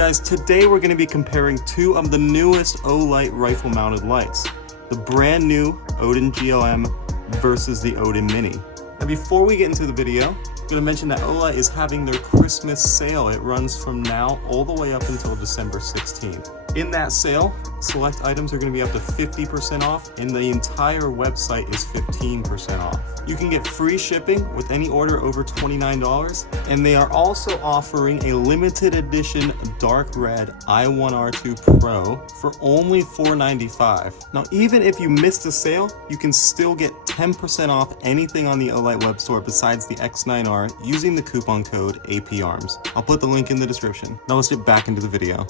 guys, today we're going to be comparing two of the newest Olight rifle mounted lights. The brand new Odin GLM versus the Odin Mini. Now before we get into the video, I'm going to mention that Olight is having their Christmas sale. It runs from now all the way up until December 16th. In that sale, select items are going to be up to 50% off, and the entire website is 15% off. You can get free shipping with any order over $29, and they are also offering a limited edition dark red i1R2 Pro for only $495. Now, even if you missed the sale, you can still get 10% off anything on the Olight web store besides the X9R using the coupon code APARMS. I'll put the link in the description. Now let's get back into the video.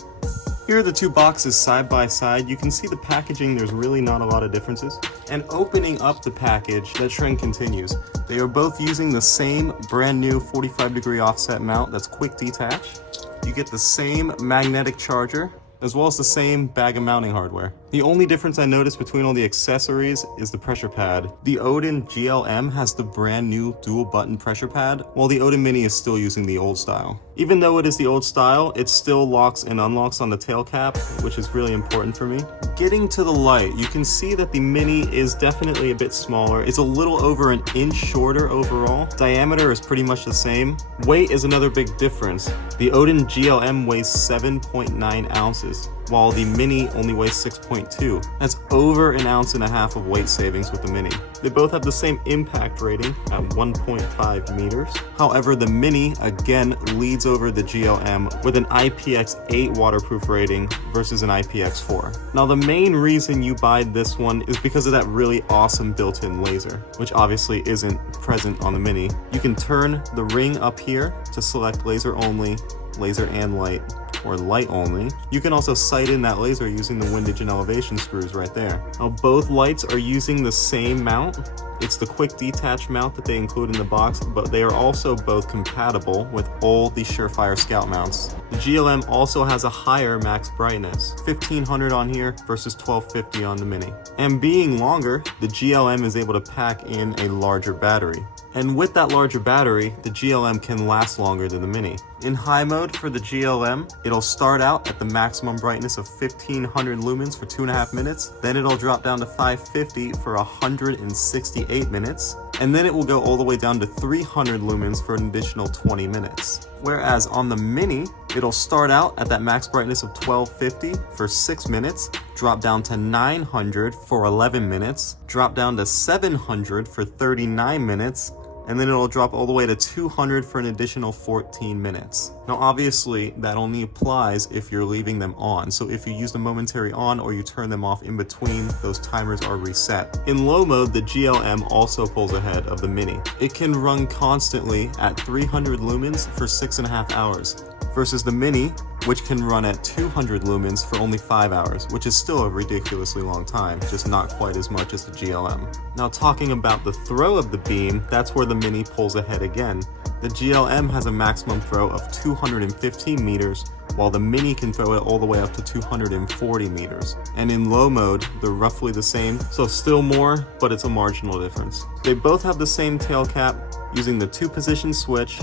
Here are the two boxes side by side. You can see the packaging, there's really not a lot of differences. And opening up the package, that trend continues. They are both using the same brand new 45-degree offset mount that's quick detach. You get the same magnetic charger, as well as the same bag of mounting hardware. The only difference I noticed between all the accessories is the pressure pad. The Odin GLM has the brand new dual button pressure pad, while the Odin Mini is still using the old style. Even though it is the old style, it still locks and unlocks on the tail cap, which is really important for me. Getting to the light, you can see that the Mini is definitely a bit smaller. It's a little over an inch shorter overall. Diameter is pretty much the same. Weight is another big difference. The Odin GLM weighs 7.9 ounces. While the Mini only weighs 6.2. That's over an ounce and a half of weight savings with the Mini. They both have the same impact rating at 1.5 meters. However, the Mini again leads over the GLM with an IPX8 waterproof rating versus an IPX4. Now, the main reason you buy this one is because of that really awesome built-in laser, which obviously isn't present on the Mini. You can turn the ring up here to select laser only, laser and light, or light only. You can also sight in that laser using the windage and elevation screws right there. Now, both lights are using the same mount. It's the quick detach mount that they include in the box, but they are also both compatible with all the Surefire Scout mounts. The GLM also has a higher max brightness, 1500 on here versus 1250 on the Mini. And being longer, the GLM is able to pack in a larger battery. And with that larger battery, the GLM can last longer than the Mini. In high mode for the GLM, it'll start out at the maximum brightness of 1500 lumens for 2.5 minutes. Then it'll drop down to 550 for 168 minutes. And then it will go all the way down to 300 lumens for an additional 20 minutes. Whereas on the Mini, it'll start out at that max brightness of 1250 for 6 minutes, drop down to 900 for 11 minutes, drop down to 700 for 39 minutes, and then it'll drop all the way to 200 for an additional 14 minutes. Now, obviously, that only applies if you're leaving them on. So if you use the momentary on or you turn them off in between, those timers are reset. In low mode, the GLM also pulls ahead of the Mini. It can run constantly at 300 lumens for 6.5 hours. Versus the Mini, which can run at 200 lumens for only 5 hours, which is still a ridiculously long time, just not quite as much as the GLM. Now, talking about the throw of the beam, that's where the Mini pulls ahead again. The GLM has a maximum throw of 215 meters, while the Mini can throw it all the way up to 240 meters. And in low mode, they're roughly the same, so still more, but it's a marginal difference. They both have the same tail cap using the 2-position switch.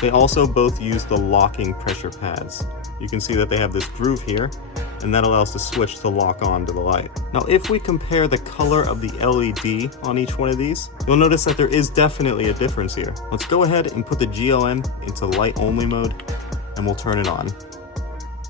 They also both use the locking pressure pads. You can see that they have this groove here, and that allows the switch to lock on to the light. Now, if we compare the color of the LED on each one of these, you'll notice that there is definitely a difference here. Let's go ahead and put the GLM into light only mode, and we'll turn it on.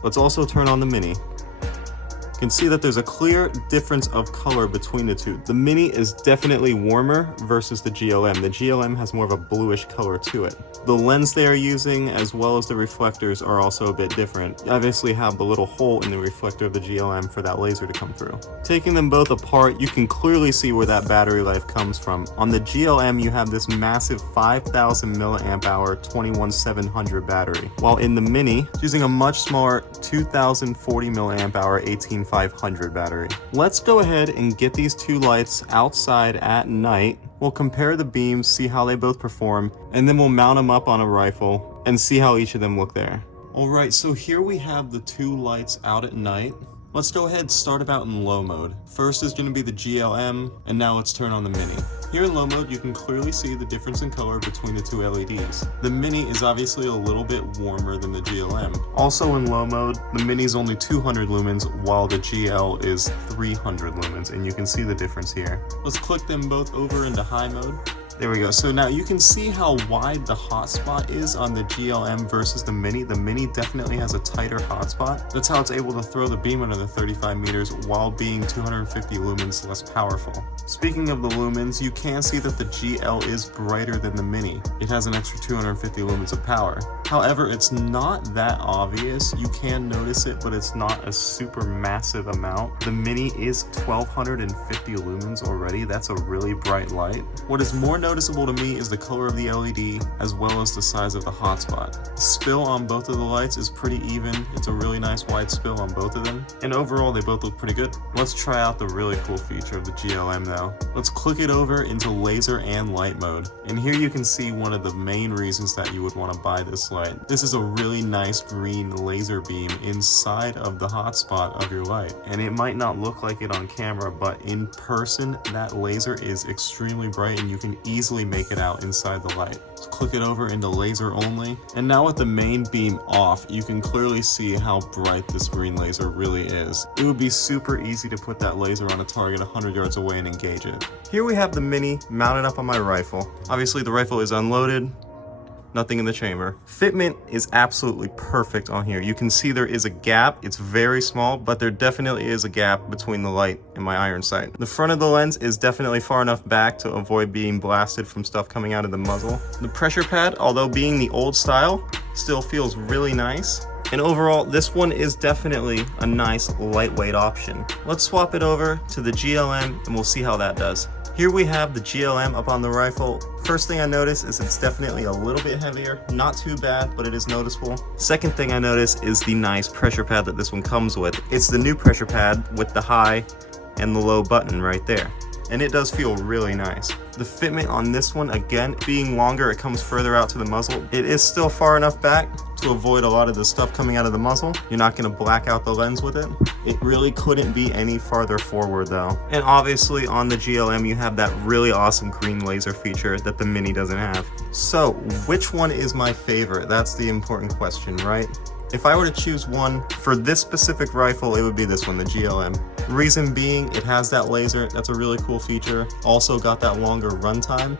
Let's also turn on the Mini. You can see that there's a clear difference of color between the two. The Mini is definitely warmer versus the GLM. The GLM has more of a bluish color to it. The lens they are using, as well as the reflectors, are also a bit different. You obviously have the little hole in the reflector of the GLM for that laser to come through. Taking them both apart, you can clearly see where that battery life comes from. On the GLM, you have this massive 5000 milliamp hour 21700 battery, while in the Mini, it's using a much smaller 2040 milliamp hour 18500 battery. Let's go ahead and get these two lights outside at night. We'll compare the beams, see how they both perform, and then we'll mount them up on a rifle and see how each of them look there. Alright, so here we have the two lights out at night. Let's go ahead and start about in low mode. First is going to be the GLM, and now let's turn on the Mini. Here in low mode, you can clearly see the difference in color between the two LEDs. The Mini is obviously a little bit warmer than the GLM. Also in low mode, the Mini is only 200 lumens, while the GL is 300 lumens, and you can see the difference here. Let's click them both over into high mode. There we go. So now you can see how wide the hotspot is on the GLM versus the Mini. The Mini definitely has a tighter hotspot. That's how it's able to throw the beam under the 35 meters while being 250 lumens less powerful. Speaking of the lumens, you can see that the GL is brighter than the Mini. It has an extra 250 lumens of power. However, it's not that obvious. You can notice it, but it's not a super massive amount. The Mini is 1250 lumens already. That's a really bright light. What is more noticeable to me is the color of the LED as well as the size of the hotspot. The spill on both of the lights is pretty even. It's a really nice wide spill on both of them. And overall, they both look pretty good. Let's try out the really cool feature of the GLM though. Let's click it over into laser and light mode. And here you can see one of the main reasons that you would want to buy this light. This is a really nice green laser beam inside of the hotspot of your light. And it might not look like it on camera, but in person, that laser is extremely bright and you can easily make it out inside the light. Let's click it over into laser only. And now with the main beam off, you can clearly see how bright this green laser really is. It would be super easy to put that laser on a target 100 yards away and engage it. Here we have the Mini mounted up on my rifle. Obviously the rifle is unloaded. Nothing in the chamber. Fitment is absolutely perfect on here. You can see there is a gap. It's very small, but there definitely is a gap between the light and my iron sight. The front of the lens is definitely far enough back to avoid being blasted from stuff coming out of the muzzle. The pressure pad, although being the old style, still feels really nice. And overall, this one is definitely a nice lightweight option. Let's swap it over to the GLM and we'll see how that does. Here we have the GLM up on the rifle. First thing I notice is it's definitely a little bit heavier. Not too bad, but it is noticeable. Second thing I notice is the nice pressure pad that this one comes with. It's the new pressure pad with the high and the low button right there. And it does feel really nice. The fitment on this one, again, being longer, it comes further out to the muzzle. It is still far enough back to avoid a lot of the stuff coming out of the muzzle. You're not gonna black out the lens with it. It really couldn't be any farther forward though. And obviously on the GLM, you have that really awesome green laser feature that the Mini doesn't have. So which one is my favorite? That's the important question, right? If I were to choose one for this specific rifle, it would be this one, the GLM. Reason being, it has that laser. That's a really cool feature. Also got that longer runtime.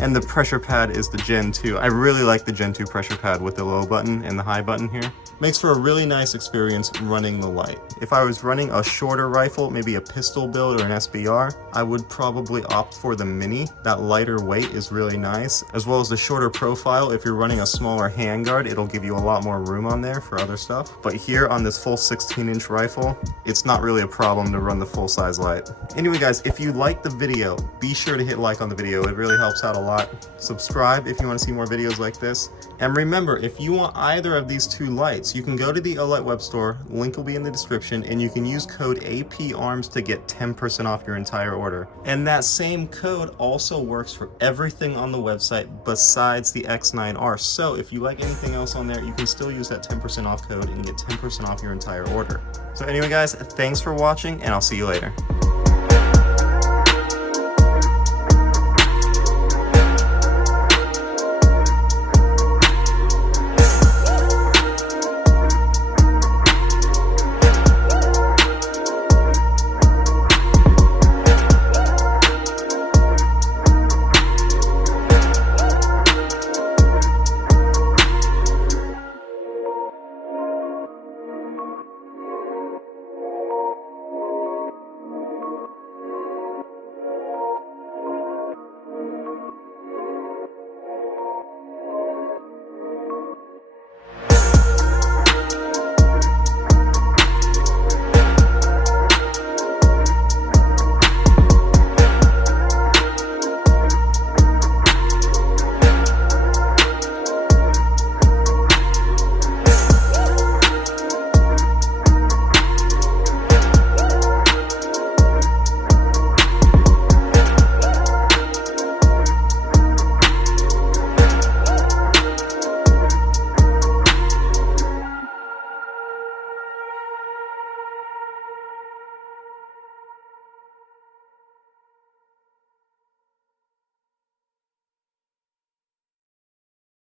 And the pressure pad is the Gen 2. I really like the Gen 2 pressure pad with the low button and the high button here. Makes for a really nice experience running the light. If I was running a shorter rifle, maybe a pistol build or an SBR, I would probably opt for the Mini. That lighter weight is really nice, as well as the shorter profile. If you're running a smaller handguard, it'll give you a lot more room on there for other stuff. But here on this full 16-inch rifle, it's not really a problem to run the full-size light. Anyway guys, if you liked the video, be sure to hit like on the video. It really helps out a lot. Subscribe if you want to see more videos like this. And remember, if you want either of these two lights, you can go to the Olight web store, link will be in the description, and you can use code APARMS to get 10% off your entire order. And that same code also works for everything on the website besides the X9R. So if you like anything else on there, you can still use that 10% off code and get 10% off your entire order. So anyway guys, thanks for watching and I'll see you later.